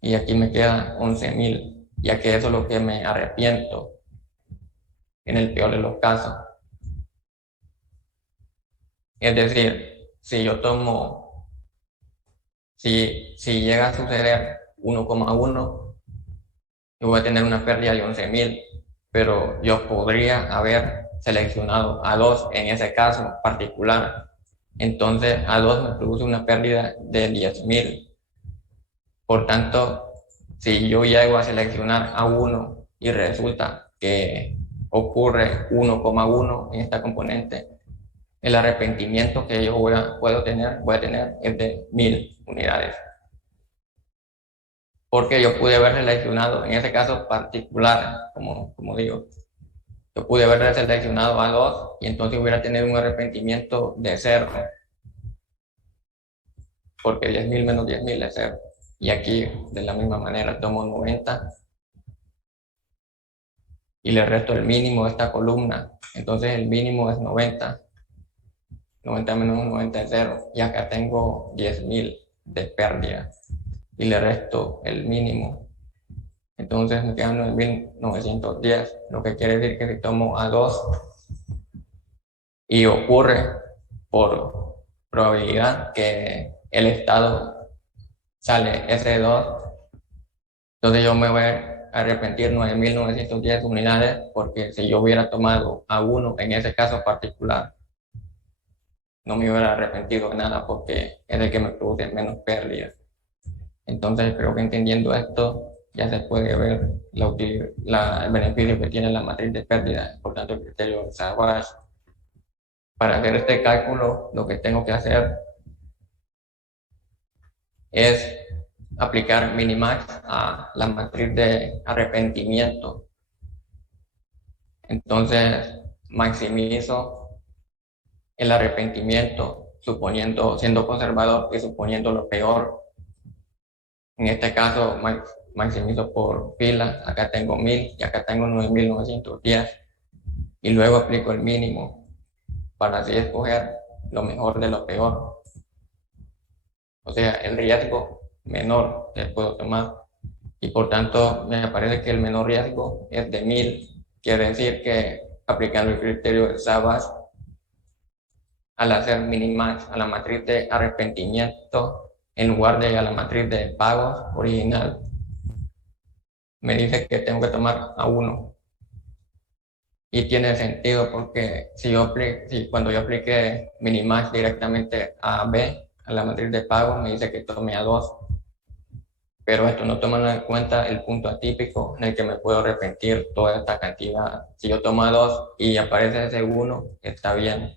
Y aquí me queda 11.000, ya que eso es lo que me arrepiento en el peor de los casos. Es decir, si yo tomo, si llega a suceder 1,1, yo voy a tener una pérdida de 11.000, pero yo podría haber seleccionado a 2 en ese caso particular. Entonces, a 2 me produce una pérdida de 10.000. Por tanto, si yo llego a seleccionar a 1 y resulta que ocurre 1,1 en esta componente, el arrepentimiento que yo voy a tener es de 1.000 unidades. Porque yo pude haber seleccionado, en ese caso particular, como digo, yo pude haber seleccionado a 2 y entonces hubiera tenido un arrepentimiento de 0. Porque 10.000 menos 10.000 es 0. Y aquí, de la misma manera, tomo 90 y le resto el mínimo de esta columna. Entonces el mínimo es 90. 90 menos 90 es 0. Y acá tengo 10.000 de pérdida. Y le resto el mínimo. Entonces me quedan 9.910. Lo que quiere decir que si tomo a 2 y ocurre por probabilidad que el estado sale S2, entonces yo me voy a arrepentir 9.910 unidades, porque si yo hubiera tomado a 1 en ese caso particular, no me hubiera arrepentido de nada, porque es el que me produce menos pérdidas. Entonces creo que entendiendo esto ya se puede ver el beneficio que tiene la matriz de pérdida. Por tanto, el criterio de Savage. Para hacer este cálculo, lo que tengo que hacer es aplicar minimax a la matriz de arrepentimiento. Entonces maximizo el arrepentimiento siendo conservador y suponiendo lo peor. En este caso maximizo por fila. Acá tengo 1.000 y acá tengo 9.910, y luego aplico el mínimo para así escoger lo mejor de lo peor. O sea, el riesgo menor que puedo tomar. Y por tanto, me parece que el menor riesgo es de 1.000. Quiere decir que aplicando el criterio de Savage, al hacer minimax a la matriz de arrepentimiento en lugar de a la matriz de pagos original, me dice que tengo que tomar a 1. Y tiene sentido, porque cuando yo aplique minimax directamente a B, a la matriz de pago, me dice que tome a 2. Pero esto no toma en cuenta el punto atípico en el que me puedo arrepentir toda esta cantidad. Si yo tomo a 2 y aparece ese 1, está bien,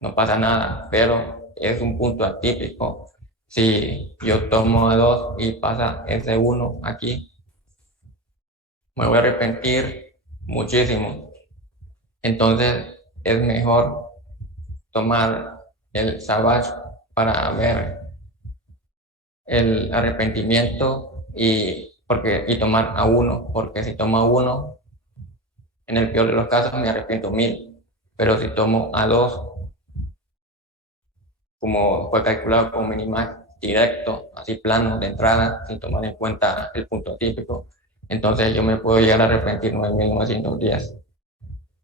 no pasa nada, pero es un punto atípico. Si yo tomo a 2 y pasa ese 1 aquí, me voy a arrepentir muchísimo. Entonces es mejor tomar el Savage para ver el arrepentimiento y tomar a 1, porque si tomo a 1, en el peor de los casos me arrepiento 1.000, pero si tomo a 2, como fue calculado como minimax directo, así plano de entrada, sin tomar en cuenta el punto típico, entonces yo me puedo llegar a arrepentir 9.910.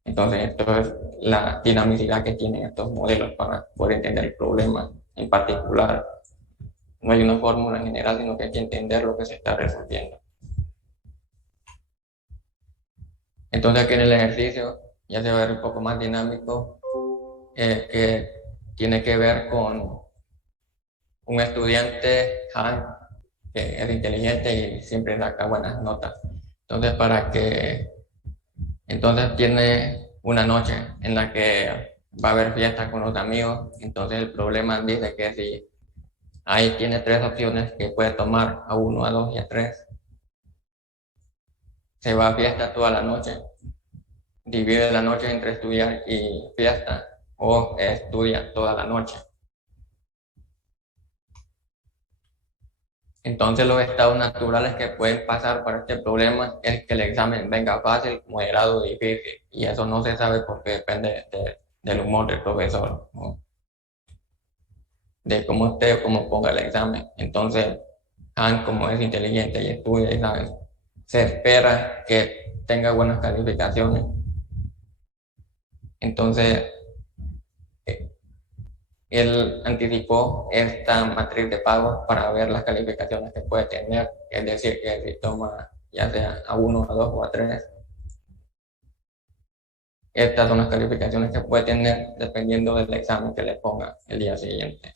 Entonces esto es la dinamicidad que tienen estos modelos para poder entender el problema en particular. No hay una fórmula en general, sino que hay que entender lo que se está resolviendo. Entonces aquí en el ejercicio ya se va a ver un poco más dinámico, que tiene que ver con un estudiante, Han, que es inteligente y siempre saca buenas notas. Entonces tiene una noche en la que va a haber fiesta con los amigos. Entonces el problema dice que si ahí tiene 3 opciones que puede tomar, a 1, a 2 y a 3. Se va a fiesta toda la noche, divide la noche entre estudiar y fiesta, o estudia toda la noche. Entonces los estados naturales que pueden pasar para este problema es que el examen venga fácil, moderado o difícil, y eso no se sabe porque depende del humor del profesor, ¿no? De cómo esté o cómo ponga el examen. Entonces, Han, como es inteligente y estudia y sabe, se espera que tenga buenas calificaciones. Entonces, él anticipó esta matriz de pago para ver las calificaciones que puede tener, es decir, que si toma ya sea a 1, a 2 o a 3, estas son las calificaciones que puede tener dependiendo del examen que le ponga el día siguiente.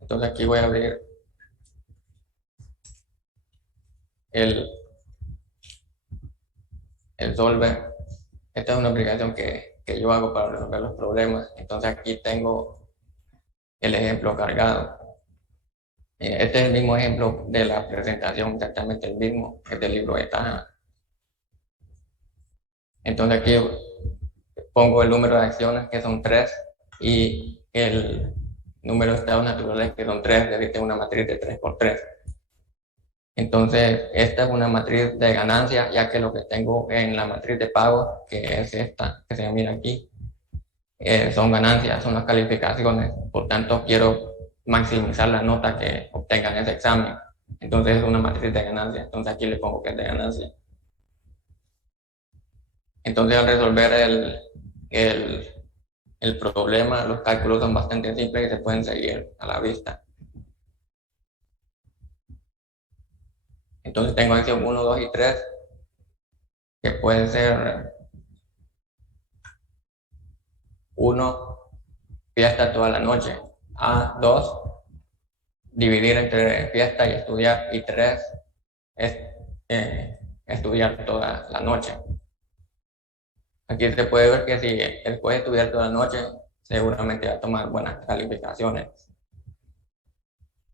Entonces aquí voy a abrir el Solver. Esta es una aplicación que yo hago para resolver los problemas. Entonces aquí tengo el ejemplo cargado. Este es el mismo ejemplo de la presentación, exactamente el mismo, es del libro de Taja. Entonces aquí pongo el número de acciones, que son 3, y el número de estados naturales, que son 3, es decir, tengo una matriz de 3 por 3. Entonces, esta es una matriz de ganancia, ya que lo que tengo en la matriz de pago, que es esta, que se mira aquí, son ganancias, son las calificaciones. Por tanto, quiero maximizar la nota que obtenga en ese examen. Entonces, es una matriz de ganancia. Entonces, aquí le pongo que es de ganancia. Entonces, al resolver el problema, los cálculos son bastante simples y se pueden seguir a la vista. Entonces, tengo acción 1, 2 y 3, que puede ser 1, fiesta toda la noche. 2, dividir entre fiesta y estudiar. Y 3, es estudiar toda la noche. Aquí se puede ver que si él puede estudiar toda la noche, seguramente va a tomar buenas calificaciones.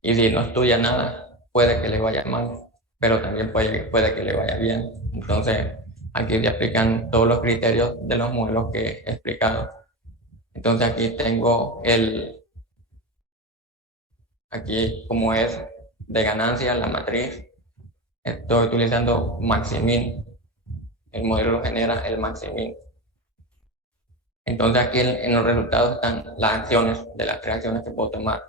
Y si no estudia nada, puede que le vaya mal, pero también puede que le vaya bien. Entonces, aquí se aplican todos los criterios de los modelos que he explicado. Entonces, aquí tengo aquí como es de ganancia la matriz, estoy utilizando Maximin. El modelo lo genera el Maximin. Entonces aquí en los resultados están las acciones, de las 3 acciones que puedo tomar,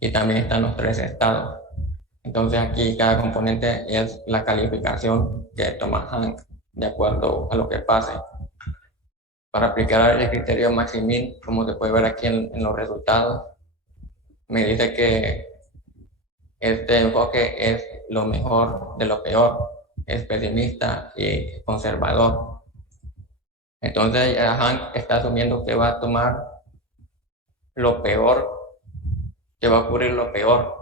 y también están los 3 estados. Entonces aquí cada componente es la calificación que toma Hank de acuerdo a lo que pase. Para aplicar el criterio Maximin, como se puede ver aquí en los resultados, me dice que este enfoque es lo mejor de lo peor, es pesimista y conservador. Entonces Hank está asumiendo que va a tomar lo peor, que va a ocurrir lo peor,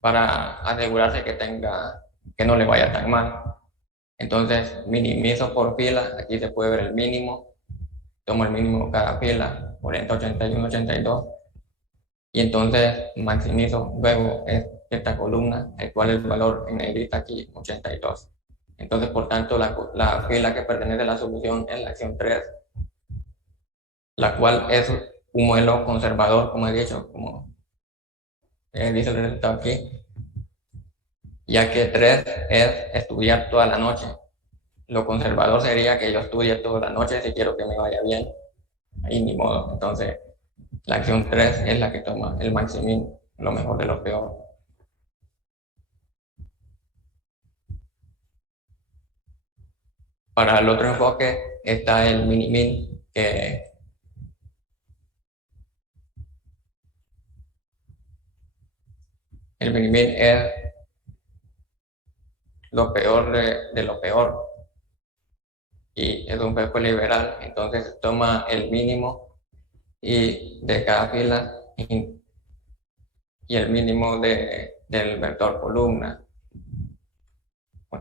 para asegurarse que no le vaya tan mal. Entonces minimizo por fila, aquí se puede ver el mínimo, tomo el mínimo cada fila, 40, 81, 82, y entonces maximizo luego esta columna, el cual el valor en negrita aquí, 82. Entonces, por tanto, la fila que pertenece a la solución es la acción 3, la cual es un modelo conservador, como he dicho, como dice el resultado aquí, ya que 3 es estudiar toda la noche. Lo conservador sería que yo estudie toda la noche si quiero que me vaya bien, y ni modo. Entonces, la acción 3 es la que toma el Maximin, lo mejor de lo peor. Para el otro enfoque está el Minimin, que el Minimin es lo peor de lo peor, y es un poco liberal. Entonces toma el mínimo y de cada fila y el mínimo del vector columna.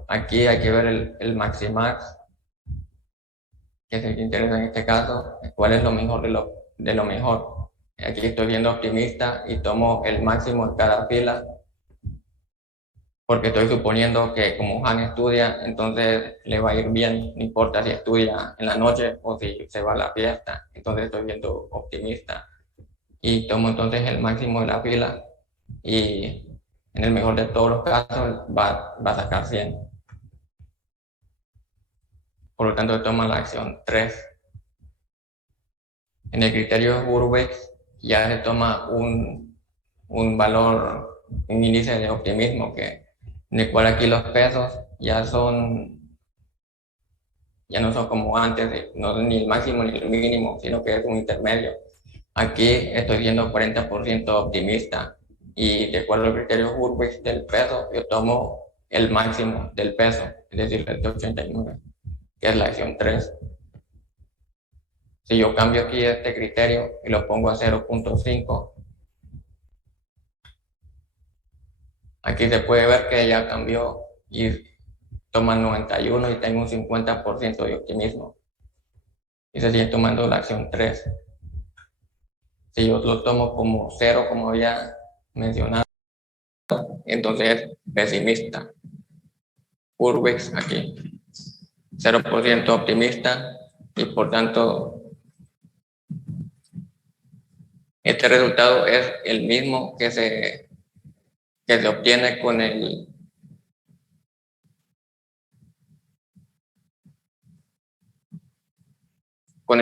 Aquí hay que ver el Maximax, que es el que interesa en este caso, cuál es lo mejor de lo mejor. Aquí estoy siendo optimista y tomo el máximo en cada fila porque estoy suponiendo que como Han estudia, entonces le va a ir bien, no importa si estudia en la noche o si se va a la fiesta, entonces estoy viendo optimista y tomo entonces el máximo de la fila y en el mejor de todos los casos va a sacar 100. Por lo tanto, toma la acción 3. En el criterio de Urbex ya se toma un valor, un índice de optimismo en el cual aquí los pesos ya no son como antes, no son ni el máximo ni el mínimo, sino que es un intermedio. Aquí estoy siendo 40% optimista y de acuerdo al criterio Urbex del peso, yo tomo el máximo del peso, es decir, el de 89, que es la acción 3. Si yo cambio aquí este criterio y lo pongo a 0.5, aquí se puede ver que ya cambió y toma 91 y tengo un 50% de optimismo. Y se sigue tomando la acción 3. Si yo lo tomo como 0, como había mencionado, entonces es pesimista. Urbex aquí, 0% optimista y por tanto este resultado es el mismo que se obtiene con el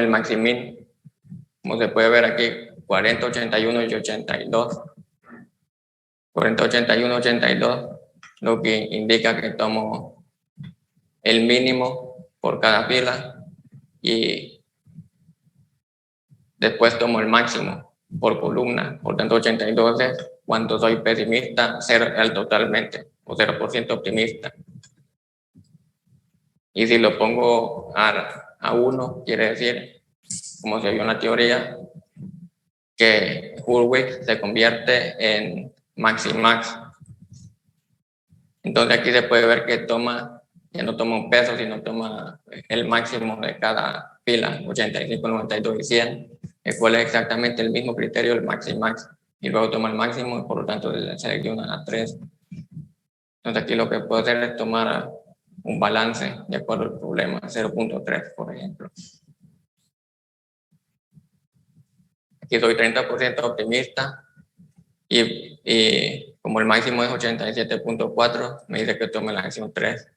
maximin, como se puede ver aquí, 40, 81 y 82. 40, 81, 82, lo que indica que tomo el mínimo por cada fila y después tomo el máximo por columna. Por tanto, 82 es cuando soy pesimista, 0 al totalmente, o 0% optimista. Y si lo pongo a 1, quiere decir, como se vio en la teoría, que Urbex se convierte en maximax. Entonces aquí se puede ver que ya no toma un peso, sino toma el máximo de cada fila, 85, 92 y 100, el cual es exactamente el mismo criterio del maximax. Y luego toma el máximo y por lo tanto selecciona a 3. Entonces aquí lo que puedo hacer es tomar un balance de acuerdo al problema, 0.3, por ejemplo. Aquí soy 30% optimista y como el máximo es 87.4, me dice que tome la acción 3.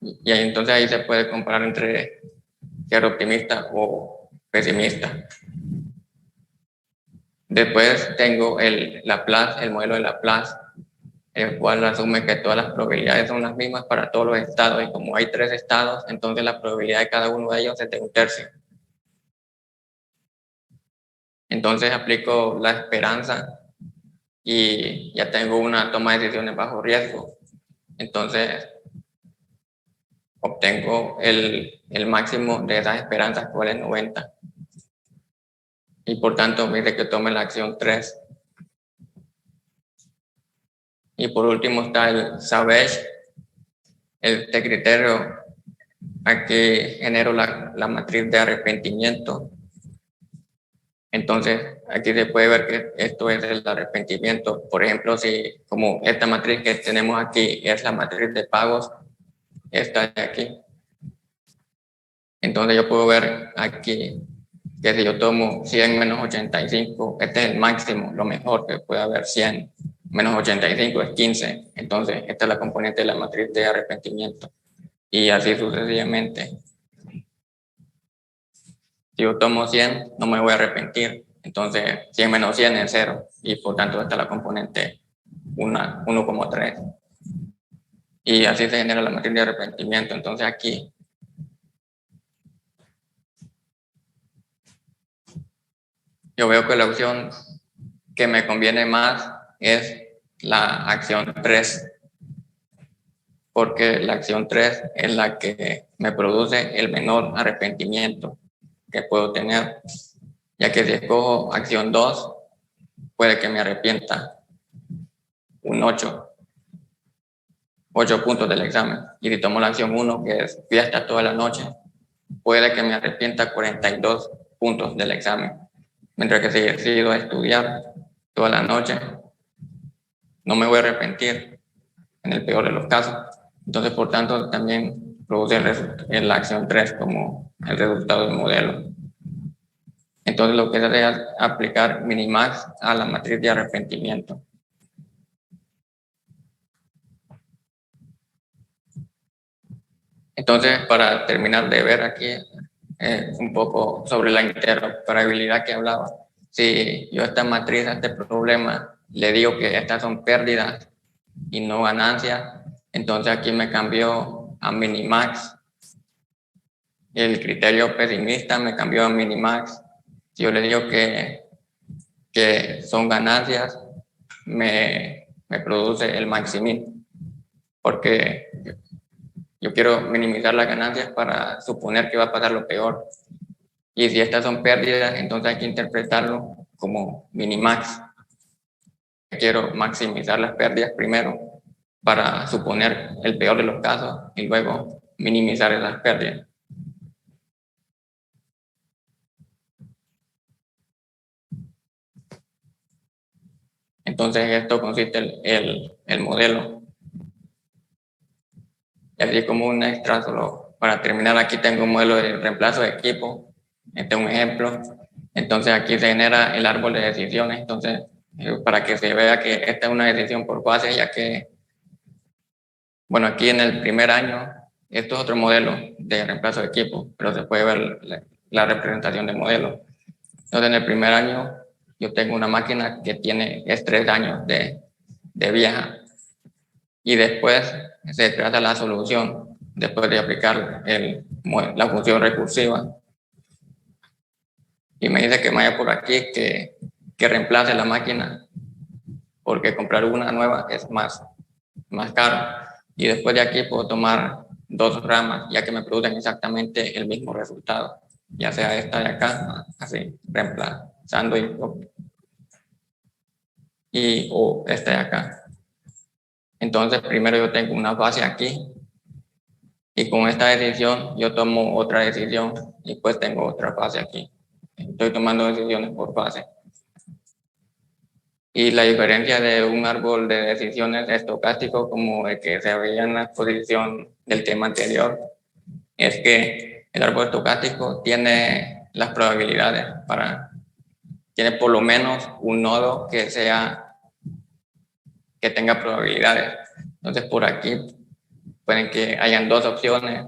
Y entonces ahí se puede comparar entre ser optimista o pesimista. Después tengo el modelo de Laplace, el cual asume que todas las probabilidades son las mismas para todos los estados, y como hay 3 estados, entonces la probabilidad de cada uno de ellos es de 1/3. Entonces aplico la esperanza y ya tengo una toma de decisiones bajo riesgo. Entonces obtengo el máximo de esas esperanzas, cual es 90. Y por tanto me dice que tome la acción 3. Y por último está el Savage. Este criterio, aquí genero la matriz de arrepentimiento. Entonces aquí se puede ver que esto es el arrepentimiento. Por ejemplo, si como esta matriz que tenemos aquí es la matriz de pagos, esta de aquí. Entonces yo puedo ver aquí que si yo tomo 100 menos 85, este es el máximo, lo mejor que puede haber. 100 menos 85 es 15. Entonces esta es la componente de la matriz de arrepentimiento. Y así sucesivamente. Si yo tomo 100, no me voy a arrepentir. Entonces 100 menos 100 es 0. Y por tanto esta es la componente 1,3. Y así se genera la matriz de arrepentimiento. Entonces aquí yo veo que la opción que me conviene más es la acción 3, porque la acción 3 es la que me produce el menor arrepentimiento que puedo tener, ya que si escojo acción 2, puede que me arrepienta un 8 puntos del examen, y si tomo la acción 1, que es fiesta toda la noche, puede que me arrepienta 42 puntos del examen, mientras que si decido estudiar toda la noche, no me voy a arrepentir en el peor de los casos. Entonces, por tanto, también produce la acción 3 como el resultado del modelo. Entonces, lo que se hace es aplicar Minimax a la matriz de arrepentimiento. Entonces, para terminar de ver aquí un poco sobre la interoperabilidad que hablaba, si yo a esta matriz, a este problema, le digo que estas son pérdidas y no ganancias, entonces aquí me cambió a Minimax. El criterio pesimista me cambió a Minimax. Si yo le digo que son ganancias, me produce el Maximin, porque yo quiero minimizar las ganancias para suponer que va a pasar lo peor. Y si estas son pérdidas, entonces hay que interpretarlo como Minimax. Quiero maximizar las pérdidas primero para suponer el peor de los casos y luego minimizar esas pérdidas. Entonces, en esto consiste el modelo. Y así como un extra, solo para terminar, aquí tengo un modelo de reemplazo de equipo. Este es un ejemplo. Entonces, aquí se genera el árbol de decisiones. Entonces, para que se vea que esta es una decisión por fase, ya que, bueno, aquí en el primer año, esto es otro modelo de reemplazo de equipo, pero se puede ver la representación de modelo. Entonces, en el primer año, yo tengo una máquina que es 3 años de vieja. Y después se trata la solución, después de aplicar la función recursiva. Y me dice que vaya por aquí, que reemplace la máquina, porque comprar una nueva es más caro. Y después de aquí puedo tomar 2 ramas, ya que me producen exactamente el mismo resultado, ya sea esta de acá, así, reemplazando o esta de acá. Entonces, primero yo tengo una fase aquí, y con esta decisión yo tomo otra decisión, y pues tengo otra fase aquí. Estoy tomando decisiones por fase. Y la diferencia de un árbol de decisiones estocástico, como el que se veía en la exposición del tema anterior, es que el árbol estocástico tiene las probabilidades tiene por lo menos un nodo que tenga probabilidades. Entonces, por aquí pueden que hayan 2 opciones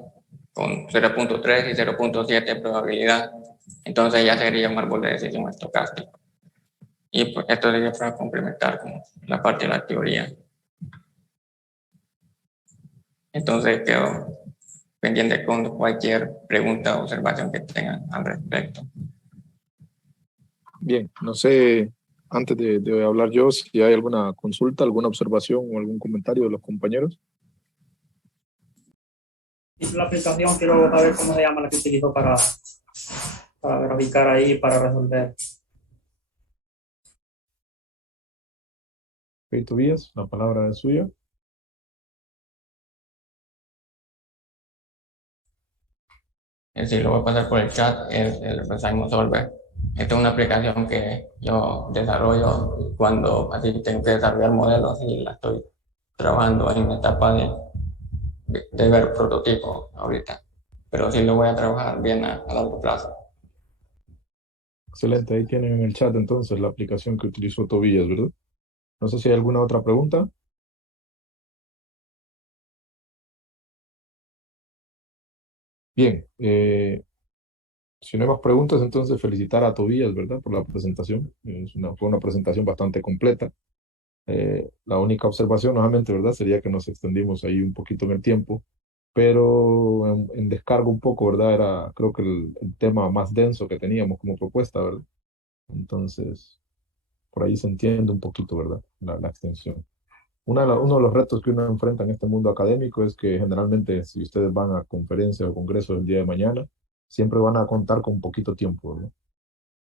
con 0.3 y 0.7 probabilidad. Entonces ya sería un árbol de decisión estocástico. Y pues esto sería para complementar con la parte de la teoría. Entonces quedo pendiente con cualquier pregunta o observación que tengan al respecto. Bien, no sé, antes de hablar yo, si hay alguna consulta, alguna observación o algún comentario de los compañeros. Hice la aplicación, quiero saber cómo se llama la que utilizo para graficar ahí, para resolver. Tobías, la palabra es suya. Sí, lo voy a pasar por el chat, el Simon Solver. Esta es una aplicación que yo desarrollo cuando así tengo que desarrollar modelos y la estoy trabajando en etapa de ver prototipos ahorita. Pero sí lo voy a trabajar bien a largo plazo. Excelente, ahí tienen en el chat entonces la aplicación que utilizó Tobías, ¿verdad? No sé si hay alguna otra pregunta. Bien, si no hay más preguntas, entonces felicitar a Tobías, ¿verdad? Por la presentación. Fue una presentación bastante completa. La única observación, nuevamente, ¿verdad? Sería que nos extendimos ahí un poquito en el tiempo, pero en descargo un poco, ¿verdad? Era, creo que el tema más denso que teníamos como propuesta, ¿verdad? Entonces, por ahí se entiende un poquito, ¿verdad? La extensión. Uno de los retos que uno enfrenta en este mundo académico es que generalmente si ustedes van a conferencias o congresos el día de mañana, siempre van a contar con poquito tiempo, ¿verdad?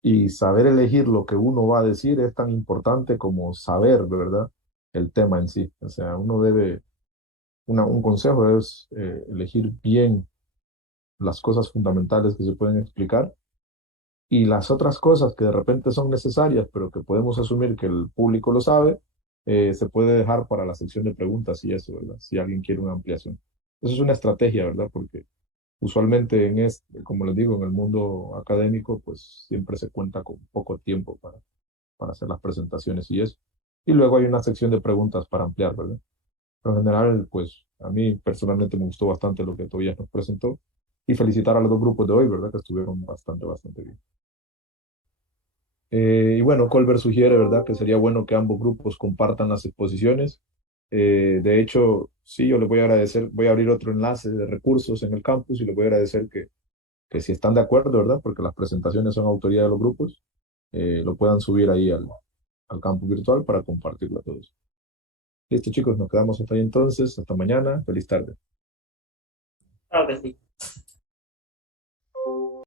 Y saber elegir lo que uno va a decir es tan importante como saber, ¿verdad? El tema en sí. O sea, un consejo es elegir bien las cosas fundamentales que se pueden explicar y las otras cosas que de repente son necesarias, pero que podemos asumir que el público lo sabe, se puede dejar para la sección de preguntas y eso, ¿verdad? Si alguien quiere una ampliación. Eso es una estrategia, ¿verdad? Porque usualmente como les digo, en el mundo académico, pues siempre se cuenta con poco tiempo para hacer las presentaciones y eso. Y luego hay una sección de preguntas para ampliar, ¿verdad? Pero en general, pues a mí personalmente me gustó bastante lo que Tobias nos presentó y felicitar a los dos grupos de hoy, ¿verdad? Que estuvieron bastante bien. Y bueno, Colbert sugiere, ¿verdad? Que sería bueno que ambos grupos compartan las exposiciones. De hecho, sí, yo les voy a agradecer, voy a abrir otro enlace de recursos en el campus y les voy a agradecer que si están de acuerdo, ¿verdad? Porque las presentaciones son autoría de los grupos, lo puedan subir ahí al campus virtual para compartirlo a todos. Listo, chicos, nos quedamos hasta ahí entonces. Hasta mañana. Feliz tarde. Claro que sí.